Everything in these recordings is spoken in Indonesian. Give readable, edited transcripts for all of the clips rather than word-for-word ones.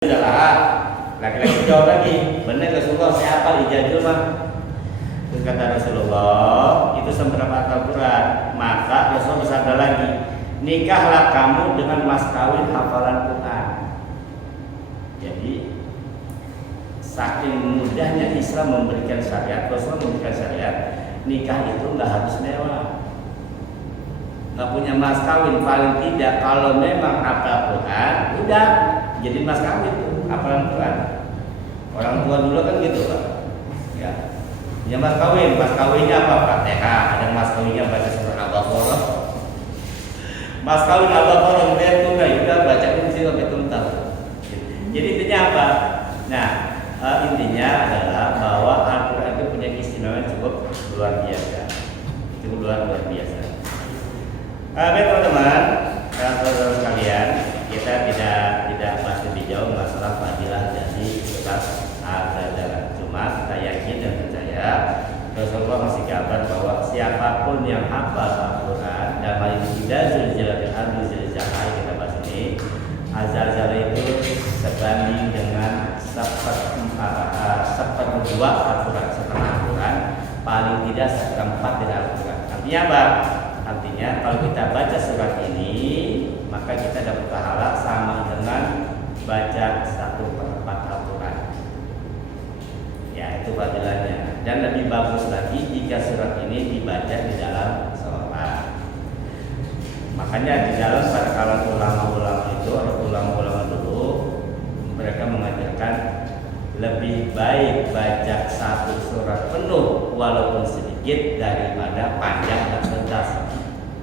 Salah. Laki-laki jawab lagi, benar Rasulullah, saya hafal ijazul mah. Terus kata Rasulullah, itu seberapa Al-Quran. Maka Rasulullah bersabda lagi, nikahlah kamu dengan mas kawin hafalan Quran. Jadi saking mudahnya Islam memberikan syariat, Rasulullah memberikan syariat, nikah itu nggak harus mewah, nggak punya mas kawin, paling tidak kalau memang hafal Quran, udah jadi mas kawin tuh, hafalan Quran. Orang tua dulu kan gitu Pak. Ya. Punya mas kawinnya apa? Fatihah, ada mas kawinnya baca surah Al-Baqarah. Mas kawin Al-Baqarah dia tuh udah baca kunci sampai tuntas. Jadi intinya apa? Nah, intinya adalah bahwa Al-Quran itu punya keistimewaan cukup luar biasa. Cukup luar biasa. Baik teman-teman, saudara sekalian, kita tidak bahas lebih jauh masalah fadilah dari surat Al-Zalzalah. Cuma kita yakin dan percaya Rasulullah masih kabar bahwa siapapun yang hafal Al-Quran dan hal ini tidak zilzilatil ardi zilzalaha, kita bahas ini, Al-Zalzalah itu sebanding dengan seperempat Al-Quran, setengah Al-Quran, paling tidak seperempat dari Al-Quran. Artinya apa? Artinya kalau kita baca surat ini, maka kita dapat pahala sama dengan baca 1/4 Al-Quran. Ya, itu fadilahnya. Dan lebih bagus lagi jika surat ini dibaca di dalam sholat. Makanya di dalam pada kalangan ulama-ulama itu, atau ulama-ulama dulu, mereka mengajarkan lebih baik baca satu surat penuh walaupun sedikit daripada panjang dan tuntas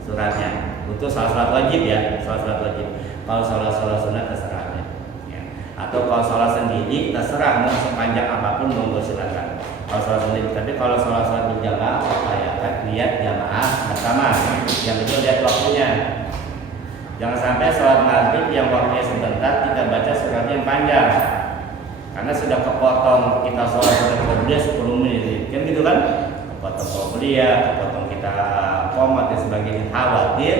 suratnya. Untuk salat wajib ya, salat wajib. Kalau salat sunat terserah ya. Atau kalau salat sendiri terserah, mau sepanjang apapun monggo silakan. Kalau salat sendiri, tapi kalau salat berjamaah upayakan lihat jamaah bersama. Yang itu lihat waktunya. Jangan sampai salat maghrib yang waktunya sebentar kita baca surat yang panjang. Karena sudah kepotong kita salat qobliyah 10 menit. Kan gitu kan? Kepotong qobliyah, kepotong kita qomat dan sebagainya, khawatir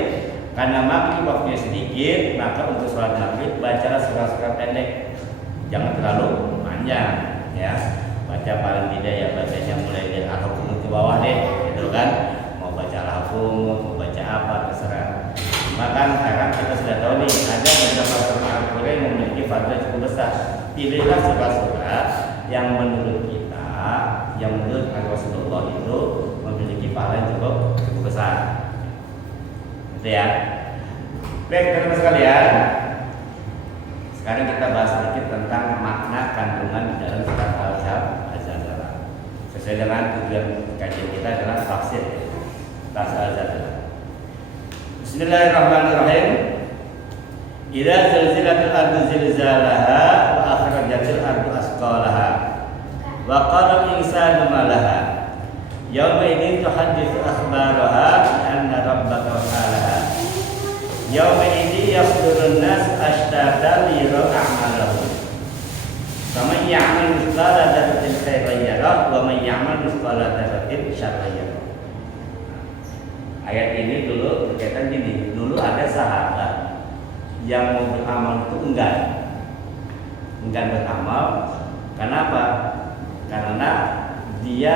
karena maghrib waktunya sedikit, maka untuk sholat maghrib bacalah surat-surat pendek, jangan terlalu panjang ya. Baca paling tidak ya bacanya mulai dari atau ke bawah deh, gitu kan. Mau baca lafum, mau baca apa terserah. Maka sekarang kita sudah tahu nih, ada beberapa surat Al-Quran yang memiliki fadilah cukup besar. Pilihlah surat-surat yang menurut kita, yang menurut Rasulullah itu memiliki pahala yang cukup besar. Gitu ya. Baik teman-teman sekalian, sekarang kita bahas sedikit tentang makna kandungan di dalam surat Al-Zalzalah. Sesuai dengan tujuan kajian kita adalah tafsir Al-Zalzalah. Bismillahirrahmanirrahim. Idza zalzilatil ardu zilzalaha wa akhrajatil ardu asqalaha wa qala al-insanu ma laha yawma idzin tuhadditsu akhbaraha anna rabbaka wa'alaha yawma idzin yasdurun nas ashtatan liyaraw a'malahum faman ya'mal mithqala dzarratin khairan yarah wa man ya'mal mithqala dzarratin syarran yarah. Ayat ini dulu berkaitan gini, dulu ada sahabat yang mau beramal itu enggan beramal. Kenapa? Karena dia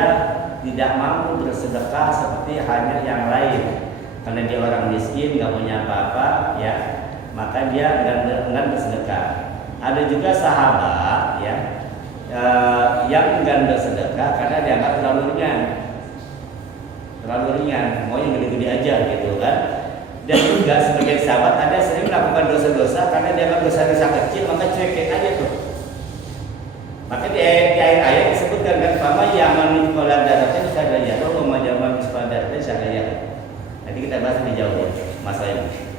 tidak mampu bersedekah seperti hanya yang lain, karena dia orang miskin, nggak punya apa-apa ya, maka dia enggan bersedekah. Ada juga sahabat ya yang enggan bersedekah karena dianggap terlalu ringan, mau yang gede-gede aja gitu kan. Dan juga sebagian sahabat ada sering melakukan dosa-dosa karena dianggap dosa-dosa kecil, maka cuekin aja tuh. Maka di ayat disebutkan kan, fama yaman mithqala dzarratin khairan yarah wa man yaman mithqala dzarratin syarran yarah. Nanti kita bahas lebih jauh ya masalah ini.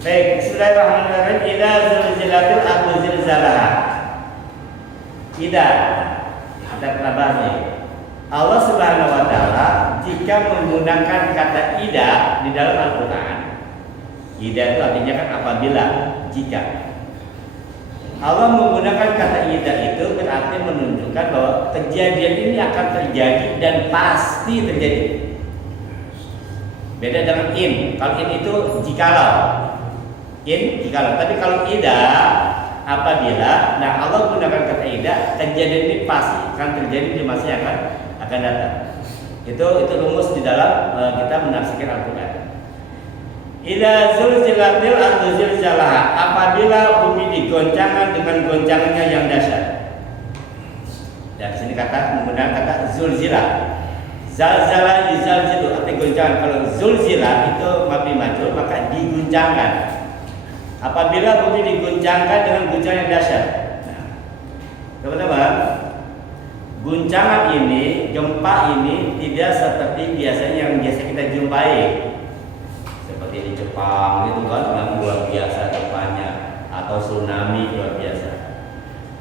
Baik, bismillahirrahmanirrahim. Idza zilzilatil ardu zilzalaha. Idza, kita pernah bahas nih. Allah Subhanahu wa taala jika menggunakan kata idza di dalam Al-Qur'an, idza itu artinya kan apabila, jika. Allah menggunakan kata idza itu berarti menunjukkan bahwa kejadian ini akan terjadi dan pasti terjadi. Beda dengan in. Kalau in itu jikalau. Tapi kalau idza apabila, nah Allah gunakan kata idza, kejadian ini pasti akan terjadi di masa yang akan datang. Itu rumus di dalam kita menafsirkan Al-Qur'an. Idza zulzilatil ardu zilzalaha, apabila bumi digoncangkan dengan goncangannya yang dahsyat. Dan di sini menggunakan kata zulzilah. Zalzala yuzalzilu, arti goncangan. Kalau zulzilah itu mabni majhul, maka diguncangkan. Apabila bumi diguncangkan dengan guncangan yang dahsyat. Nah, teman-teman, guncangan ini, gempa ini tidak seperti biasanya yang biasa kita jumpai. Seperti di Jepang gitu kan, yang luar biasa gempanya, atau tsunami luar biasa.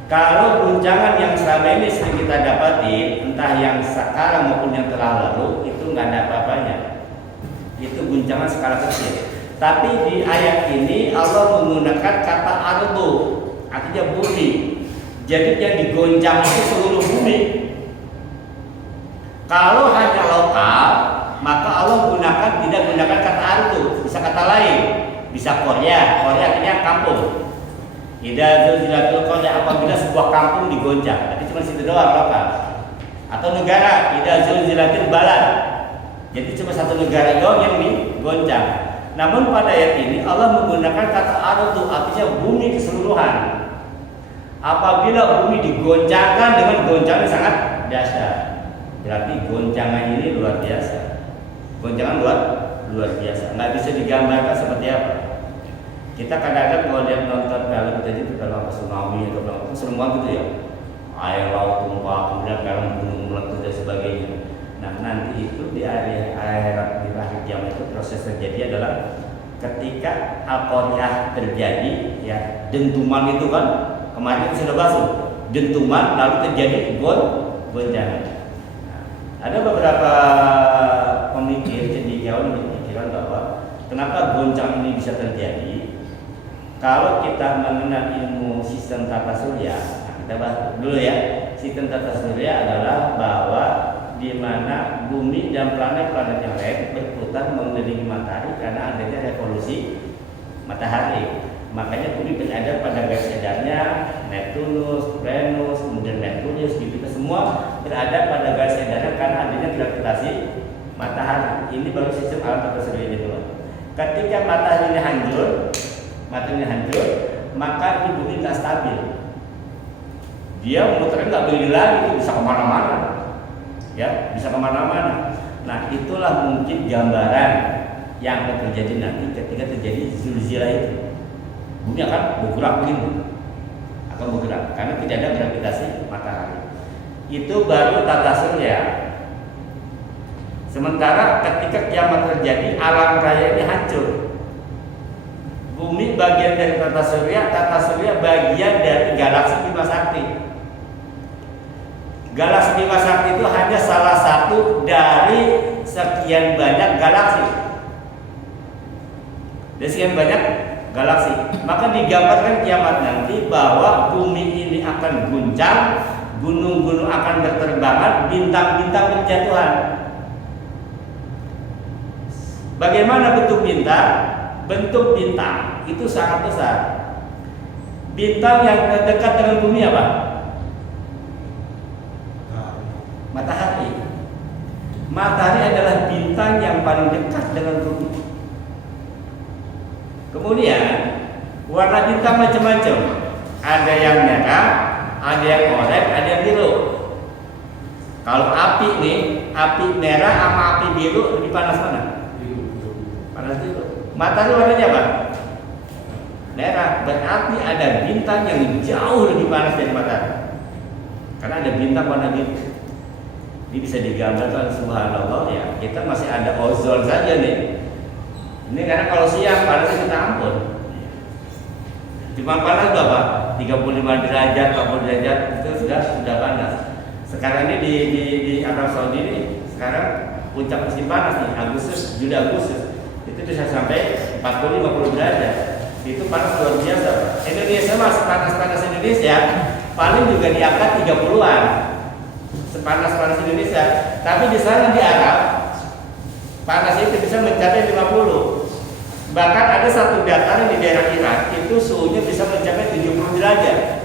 Kalau guncangan yang selama ini sering kita dapati, entah yang sekarang maupun yang telah lalu, itu nggak ada apa-apanya. Itu guncangan skala kecil. Tapi di ayat ini Allah menggunakan kata ardu, artinya bumi. Jadi yang digoncang itu seluruh bumi. Kalau hanya lokal, maka Allah tidak gunakan kata ardu, bisa kata lain, bisa Korea artinya kampung. Idza zulzilatil qarya, apabila sebuah kampung digoncang, tapi cuma situ doang lokal. Atau negara, idza zulzilatil balad. Jadi cuma satu negara doang yang digoncang. Namun pada ayat ini Allah menggunakan kata ardu, artinya bumi keseluruhan. Apabila bumi digoncangkan dengan goncangan sangat dahsyat, berarti goncangan ini luar biasa. Goncangan luar biasa. Nggak bisa digambarkan seperti apa. Kita kadang-kadang kalau lihat nonton film kita kalau tsunami atau apa semua gitu ya, air laut tumpah, kemudian film gunung meletus dan sebagainya. Nah nanti itu di akhir zaman itu proses terjadi adalah ketika Al-Qari'ah terjadi, ya dentuman itu kan kemarin sudah basuh, dentuman lalu terjadi goncangan. Nah, ada beberapa pemikir cendekiawan berpikiran bahwa kenapa goncangan ini bisa terjadi? Kalau kita mengenal ilmu sistem tata surya, nah kita bahas dulu ya. Sistem tata surya adalah bahwa di mana bumi dan planet-planet yang lain berputar mengelilingi matahari karena adanya revolusi matahari. Makanya bumi berada pada garis edarnya Neptunus, Venus, kemudian Merkurius, Jupiter semua berada pada garis edarnya karena adanya gravitasi matahari. Ini baru sistem alam tata surya ini dulu. Ketika matahari ini hancur, maka ini bumi nggak stabil. Dia muternya nggak beli lagi, bisa kemana-mana, ya bisa kemana-mana. Nah itulah mungkin gambaran yang akan terjadi nanti ketika terjadi zulzilah itu. Bumi akan bergerak begini, akan bergerak karena tidak ada gravitasi matahari. Itu baru tata surya. Sementara ketika kiamat terjadi, alam raya ini hancur. Bumi bagian dari tata surya bagian dari galaksi Bima Sakti. Galaksi Bima Sakti itu hanya salah satu dari sekian banyak galaksi. Dari sekian banyak galaksi. Maka digambarkan kiamat nanti bahwa bumi ini akan guncang, gunung-gunung akan berterbangan, bintang-bintang berjatuhan. Bagaimana bentuk bintang? Bentuk bintang itu sangat besar. Bintang yang terdekat dengan bumi apa? Matahari. Matahari adalah bintang yang paling dekat dengan bumi. Kemudian warna bintang macam-macam. Ada yang merah, ada yang oranye, ada yang biru. Kalau api nih, api merah sama api biru lebih panas mana? Panas biru. Matahari warnanya apa? Merah. Berarti ada bintang yang jauh lebih panas dari matahari. Karena ada bintang warna biru. Ini bisa digambarkan subhanallah ya. Kita masih ada ozon saja nih. Ini karena kalau siang panasnya kita ampun. Cuma panas berapa? 35 derajat, 40 derajat itu sudah panas. Sekarang ini di Arab Saudi ini sekarang puncak musim panas nih, Juli Agustus. Itu bisa sampai 40-50 derajat. Itu panas luar biasa. Indonesia mas panas Indonesia paling juga di angka 30-an. Sepanas Indonesia. Tapi di sana di Arab panas itu bisa mencapai 50. Bahkan ada satu dataran di daerah Irak itu suhunya bisa mencapai 70 derajat.